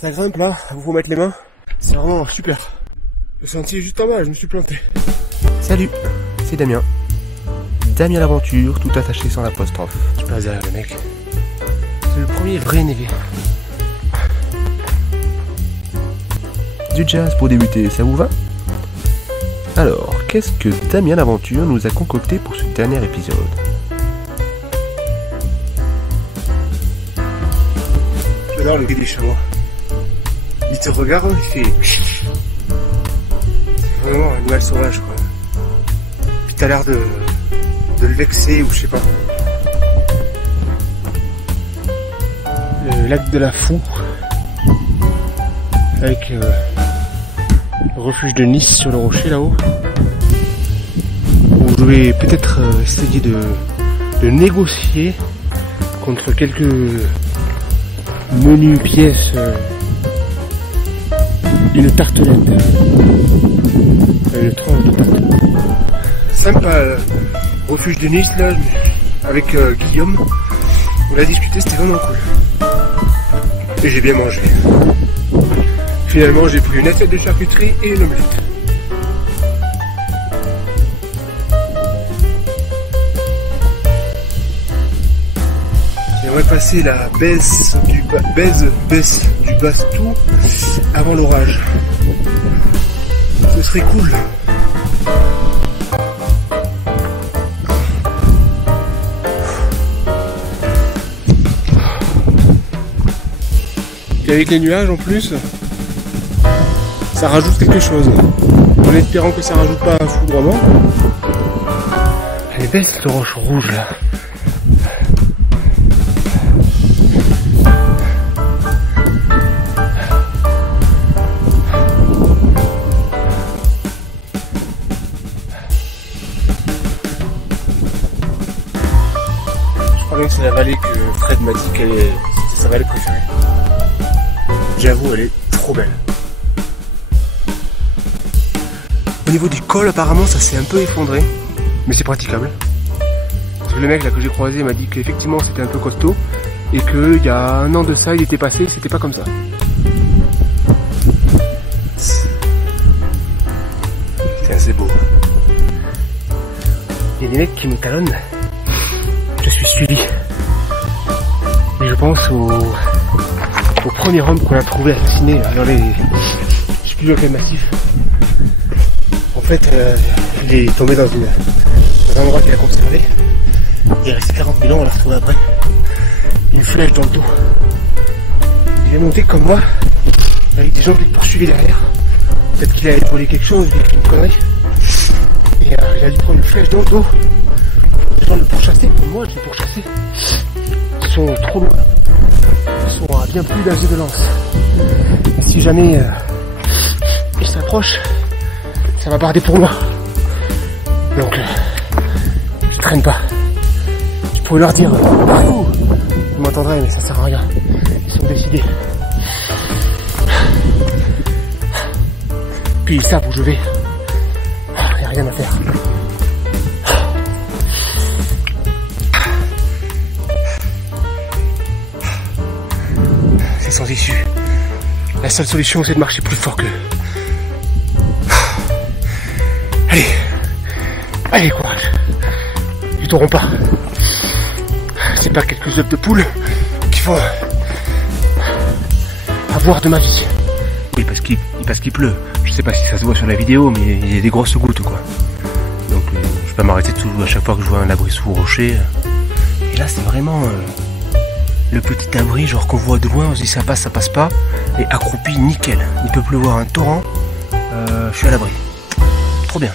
Ça grimpe là, vous faut mettre les mains. C'est vraiment super. Le sentier est juste en bas, je me suis planté. Salut, c'est Damien. Damien l'aventure, tout attaché sans l'apostrophe. Je passe derrière le mec. C'est le premier vrai névé. Du jazz pour débuter, ça vous va? Alors, qu'est-ce que Damien l'aventure nous a concocté pour ce dernier épisode? J'adore le bruit des chamois. Il te regarde, il fait... C'est vraiment un animal sauvage, quoi. Puis t'as l'air de le vexer, ou je sais pas. Le lac de la Foux, avec le refuge de Nice sur le rocher là-haut, où je vais peut-être essayer de négocier contre quelques menues pièces, une tartelette, une tranche de tartelette. Sympa, refuge de Nice là, avec Guillaume, on a discuté, c'était vraiment cool. Et j'ai bien mangé. Finalement, j'ai pris une assiette de charcuterie et une omelette. J'aimerais passer la baisse du Bastou avant l'orage. Ce serait cool. Et avec les nuages en plus, ça rajoute quelque chose. En espérant que ça rajoute pas un foudroiement. Elle est belle cette roche rouge là. Je crois que c'est la vallée que Fred m'a dit qu'elle est sa vallée préférée. J'avoue, elle est trop belle. Au niveau du col, apparemment, ça s'est un peu effondré. Mais c'est praticable. Parce que le mec là que j'ai croisé m'a dit qu'effectivement c'était un peu costaud. Et qu'il y a un an de ça, il était passé, c'était pas comme ça. C'est assez beau. Il y a des mecs qui me talonnent. Je suis suivi. Et je pense au premier homme qu'on a trouvé assassiné dans les... Je sais plus dans quel massif. En fait, il est tombé dans un endroit qu'il a conservé. Il est resté 40 000 ans, on l'a retrouvé après. Une flèche dans le dos. Il est monté comme moi, avec des gens qui le poursuivaient derrière. Peut-être qu'il a volé quelque chose, il a fait une connerie. Et il a dû prendre une flèche dans le dos. Les gens le pourchassaient, pour moi je l'ai pourchassé. Ils sont trop loin. Ils sont à bien plus d'âge de lance. Et si jamais ils s'approchent, ça va barder pour moi. Donc, je traîne pas. Je pourrais leur dire, ils m'entendraient, mais ça sert à rien. Ils sont décidés. Puis ils savent où je vais. Il n'y a rien à faire. C'est sans issue. La seule solution, c'est de marcher plus fort qu'eux. Allez, allez courage. Ils t'auront pas. C'est pas quelques œufs de poule qu'il faut avoir de ma vie. Oui, parce qu'il pleut. Je sais pas si ça se voit sur la vidéo, mais il y a des grosses gouttes quoi. Donc je vais pas m'arrêter à chaque fois que je vois un abri sous rocher. Et là c'est vraiment le petit abri genre qu'on voit de loin, on se dit ça passe pas. Et accroupi nickel. Il peut pleuvoir un torrent. Je suis à l'abri. Trop bien.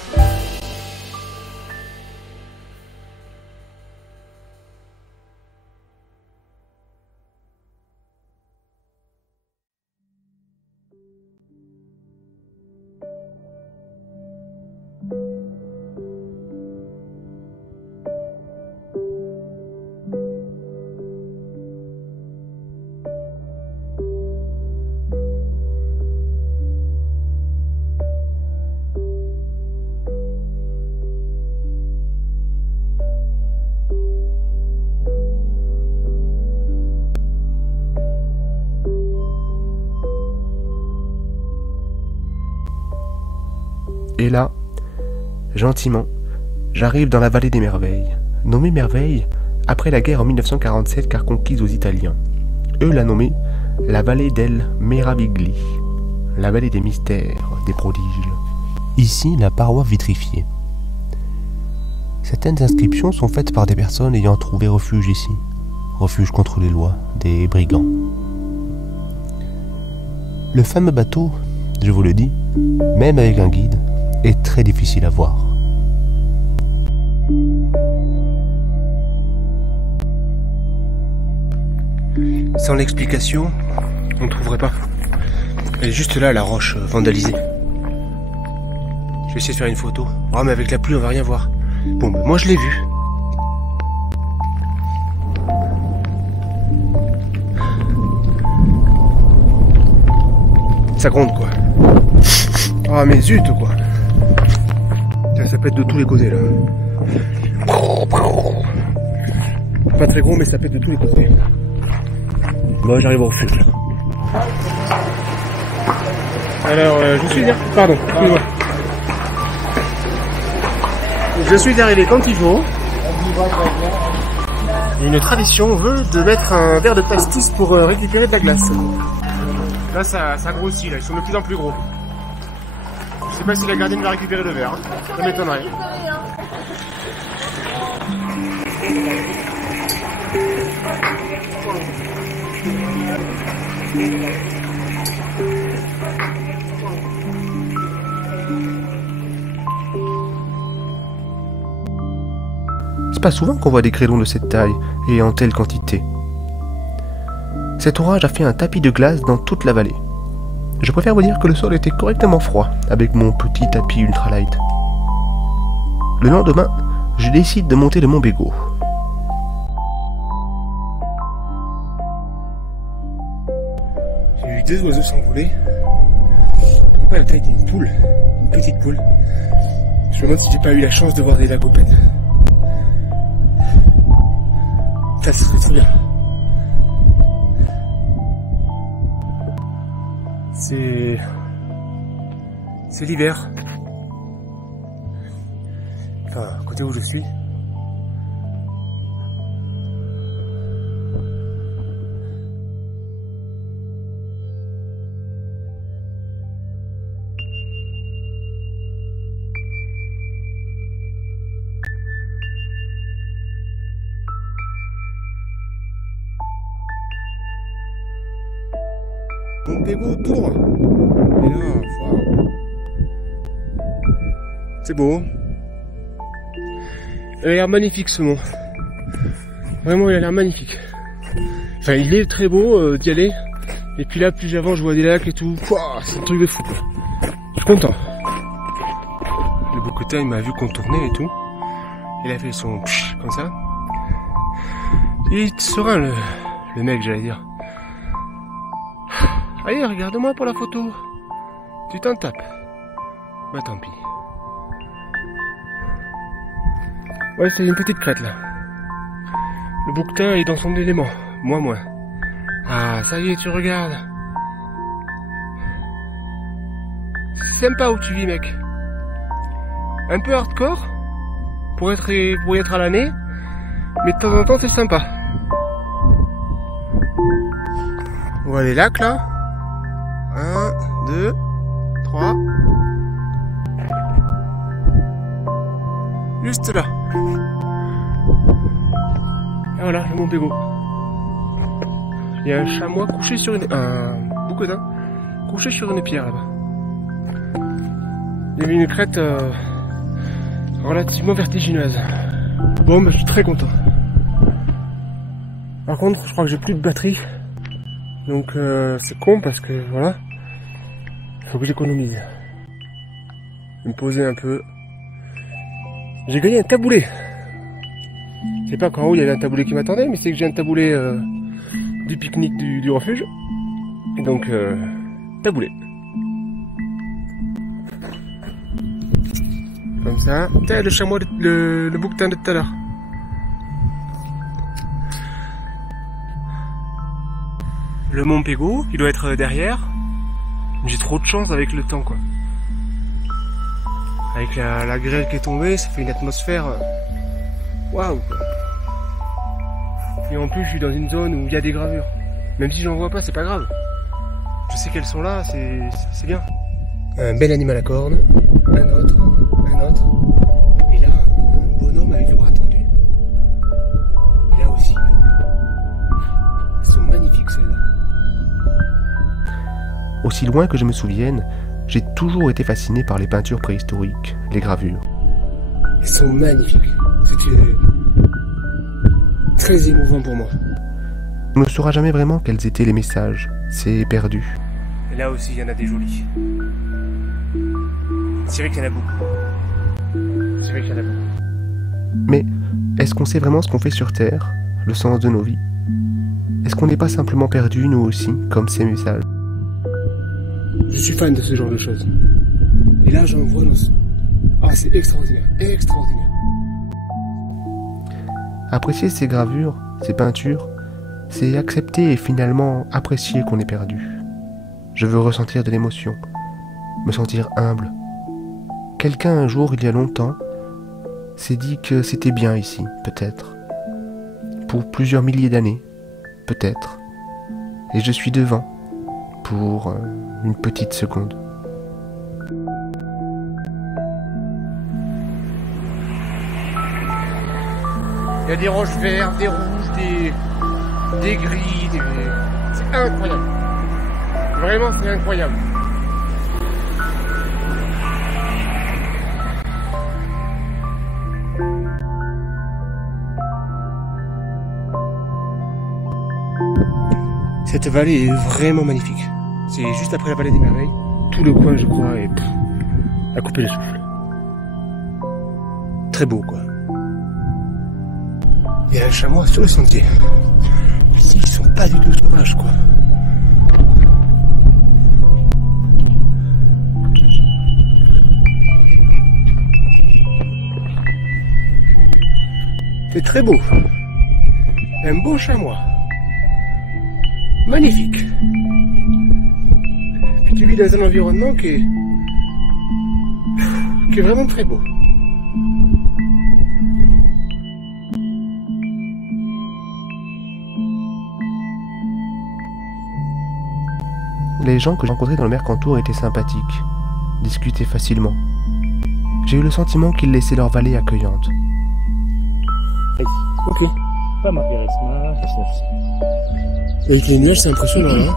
Et là, gentiment, j'arrive dans la vallée des merveilles, nommée Merveille après la guerre en 1947 car conquise aux Italiens. Eux la nommaient la vallée del Meravigli, la vallée des mystères, des prodiges. Ici, la paroi vitrifiée. Certaines inscriptions sont faites par des personnes ayant trouvé refuge ici, refuge contre les lois des brigands. Le fameux bateau, je vous le dis, même avec un guide, est très difficile à voir. Sans l'explication, on ne trouverait pas. Elle est juste là, la roche vandalisée. Je vais essayer de faire une photo. Oh, mais avec la pluie, on va rien voir. Bon, ben, moi je l'ai vu. Ça gronde, quoi. Ah, mais zut, quoi. Ça pète de tous les côtés, là. Pas très gros, mais ça pète de tous les côtés. Bon, j'arrive au refuge, là. Alors, je suis derrière. Pardon, excuse-moi. Je suis arrivé quand il faut. Une tradition veut de mettre un verre de pastis pour récupérer de la glace. Là, ça grossit, là. Ils sont de plus en plus gros. Je sais pas si la gardienne va récupérer le verre. Hein. Ça m'étonnerait. C'est pas souvent qu'on voit des grêlons de cette taille et en telle quantité. Cet orage a fait un tapis de glace dans toute la vallée. Je préfère vous dire que le sol était correctement froid avec mon petit tapis ultralight. Le lendemain, je décide de monter le mont Bégaud. J'ai vu 2 oiseaux s'envoler. Pas la taille d'une poule, une petite poule. Je me demande si j'ai pas eu la chance de voir des lagopèdes. Ça serait très bien. C'est l'hiver. Enfin, côté où je suis. Mont Bégaud tout droit. Et là, wow. C'est beau. Il a l'air magnifique ce mont. Vraiment, il a l'air magnifique. Enfin, il est très beau d'y aller. Et puis là, plus j'avance, je vois des lacs et tout. Wow, c'est un truc de fou. Je suis content. Le bouquetin, il m'a vu contourner et tout. Il a fait son psh, comme ça. Il est serein, le mec, j'allais dire. Allez, regarde-moi pour la photo. Tu t'en tapes. Bah tant pis. Ouais, c'est une petite crête là. Le bouquetin est dans son élément. Moi moins. Ah, ça y est, tu regardes. C'est sympa où tu vis, mec. Un peu hardcore pour y être à l'année. Mais de temps en temps, c'est sympa. On voit les lacs là. 1, 2, 3. Juste là. Et voilà, le mont Bégaud. Il y a un chamois couché sur un bouquetin couché sur une pierre là-bas. Il y avait une crête relativement vertigineuse. Bon, bah, je suis très content. Par contre, je crois que j'ai plus de batterie. Donc c'est con parce que voilà. Faut que j'économise. Je vais me poser un peu. J'ai gagné un taboulet. Je sais pas qu'en haut il y avait un taboulet qui m'attendait, mais c'est que j'ai un taboulet du pique-nique du refuge. Et donc taboulet. Comme ça. Tiens, le chamois, le bouquetin de tout à l'heure. Le mont Bégaud, qui doit être derrière. J'ai trop de chance avec le temps, quoi. Avec la grêle qui est tombée, ça fait une atmosphère... Waouh. Et en plus, je suis dans une zone où il y a des gravures. Même si j'en vois pas, c'est pas grave. Je sais qu'elles sont là, c'est bien. Un bel animal à cornes, un autre, et là, un bonhomme avec le bras tendu. Et là aussi. Elles sont magnifiques celles-là. Aussi loin que je me souvienne, j'ai toujours été fasciné par les peintures préhistoriques, les gravures. Elles sont magnifiques. C'était très émouvant pour moi. On ne saura jamais vraiment quels étaient les messages, c'est perdu. Et là aussi, il y en a des jolis. C'est vrai qu'il y en a beaucoup. Mais est-ce qu'on sait vraiment ce qu'on fait sur Terre, le sens de nos vies? Est-ce qu'on n'est pas simplement perdus, nous aussi, comme ces messages? Je suis fan de ce genre de choses. Et là, j'en vois dans ce... Ah, c'est extraordinaire. Apprécier ces gravures, ces peintures, c'est accepter et finalement apprécier qu'on est perdu. Je veux ressentir de l'émotion, me sentir humble. Quelqu'un un jour, il y a longtemps, s'est dit que c'était bien ici, peut-être. Pour plusieurs milliers d'années, peut-être. Et je suis devant, pour une petite seconde. Il y a des roches vertes, des rouges, des gris, c'est incroyable. Vraiment, c'est incroyable. Cette vallée est vraiment magnifique. C'est juste après la vallée des merveilles. Tout le coin, je crois, est à couper le souffle. Très beau, quoi. Il y a un chamois sur le sentier. Ici, ils sont pas du tout sauvages, quoi. C'est très beau. Un beau chamois. Magnifique. Tu vis dans un environnement qui est vraiment très beau. Les gens que j'ai rencontrés dans le Mercantour étaient sympathiques, discutaient facilement. J'ai eu le sentiment qu'ils laissaient leur vallée accueillante. Ok. Pas m'intéresse, Avec les nuages, c'est impressionnant, hein.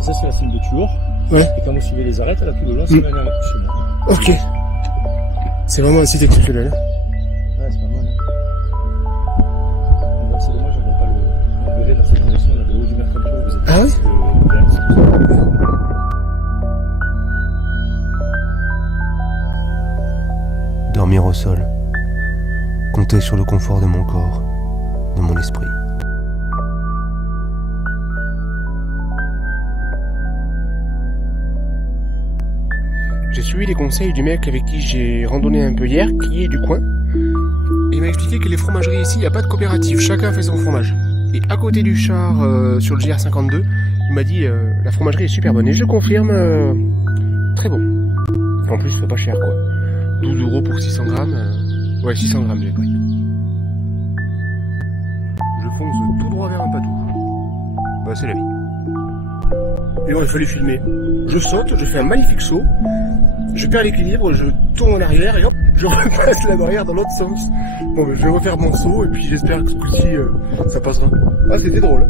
Ça, c'est la cime de Tuor. Ouais. Et quand vous suivez les arêtes, là, tout le long, c'est la mer chez moi. Ok. C'est vraiment un site exceptionnel. Ouais, c'est pas mal, hein. Donc, c'est dommage, on voit pas le lever dans cette direction, là, le haut du Mercantour. Vous êtes Ah oui? Dormir au sol. Compter sur le confort de mon corps, de mon esprit. J'ai suivi les conseils du mec avec qui j'ai randonné un peu hier, qui est du coin. Il m'a expliqué que les fromageries ici, il n'y a pas de coopérative, chacun fait son fromage. Et à côté du char, sur le GR52, il m'a dit la fromagerie est super bonne. Et je confirme, très bon. En plus, c'est pas cher, quoi. 12 € pour 600 grammes. Ouais, 600 grammes j'ai pris. Je fonce tout droit vers un patou. Bah, c'est la vie. Et bon, il fallait filmer. Je saute, je fais un magnifique saut. Je perds l'équilibre, je tourne en arrière et hop, je repasse la barrière dans l'autre sens. Bon, ben, je vais refaire mon saut et puis j'espère que ce coup-ci, ça passera. Ah, c'était drôle.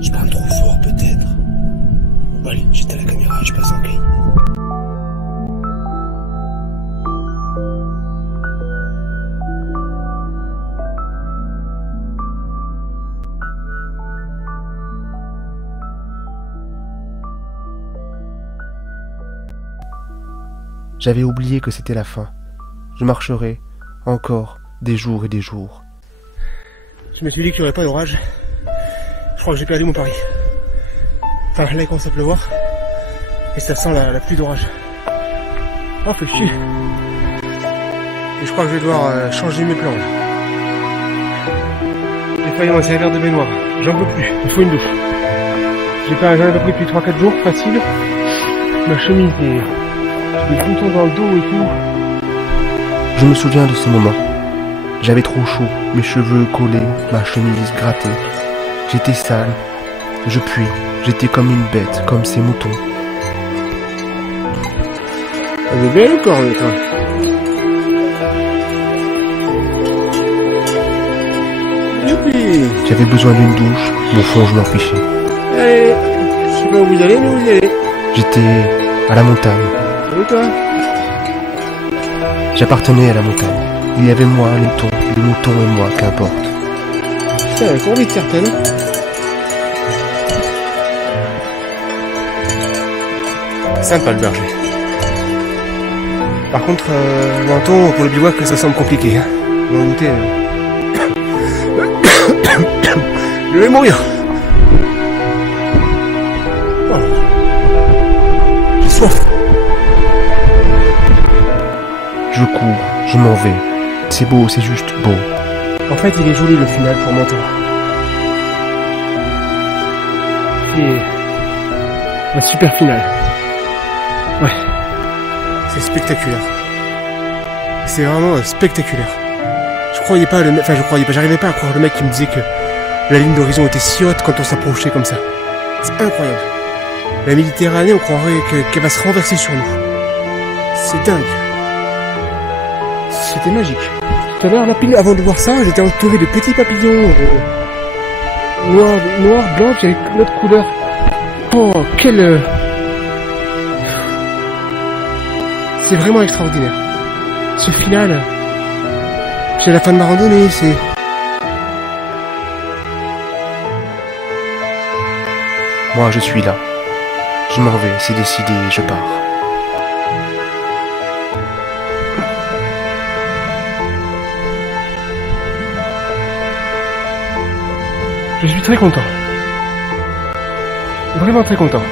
Je parle trop fort peut-être. Bon allez, j'éteins la caméra et je passe en clean. J'avais oublié que c'était la fin. Je marcherais encore des jours et des jours. Je me suis dit qu'il n'y aurait pas d'orage. Je crois que j'ai perdu mon pari. Enfin, là il commence à pleuvoir. Et ça sent la pluie d'orage. Oh, fait chier. Et je crois que je vais devoir changer mes plans là. Voyons, c'est un verre de baignoire. J'en peux plus, il faut une douche. J'en ai pas pris depuis 3-4 jours, facile. Ma chemise, j'ai des boutons dans le dos et tout. Je me souviens de ce moment. J'avais trop chaud, mes cheveux collés, ma chemise grattée. J'étais sale, je puais, j'étais comme une bête, comme ces moutons. Elle est belle encore, toi. Youpi! J'avais besoin d'une douche, au fond je m'en fichais. Allez, je sais pas où vous allez, mais vous y allez. J'étais à la montagne. Et toi? J'appartenais à la montagne. Il y avait moi, le mouton et moi, qu'importe. Putain, elle a couru vite certaine. Sympa le berger. Par contre, Menton, pour le bivouac, ça semble compliqué. Hein. Vous en doutez. Je vais mourir. Oh. J'ai soif. Je cours, je m'en vais. C'est beau, c'est juste beau. En fait, il est joli le final pour Menton. Et un super final. Ouais. C'est spectaculaire. C'est vraiment spectaculaire. Je croyais pas, j'arrivais pas à croire le mec qui me disait que la ligne d'horizon était si haute quand on s'approchait comme ça. C'est incroyable. La Méditerranée, on croirait qu'elle va se renverser sur nous. C'est dingue. C'était magique. Tout à l'heure, là, pile avant de voir ça, j'étais entouré de petits papillons noirs, blancs, avec notre couleur. Oh, quelle... C'est vraiment extraordinaire. Ce final, c'est la fin de ma randonnée, c'est... Moi, je suis là. Je m'en vais, c'est décidé, je pars. Je suis très content. Vraiment très content.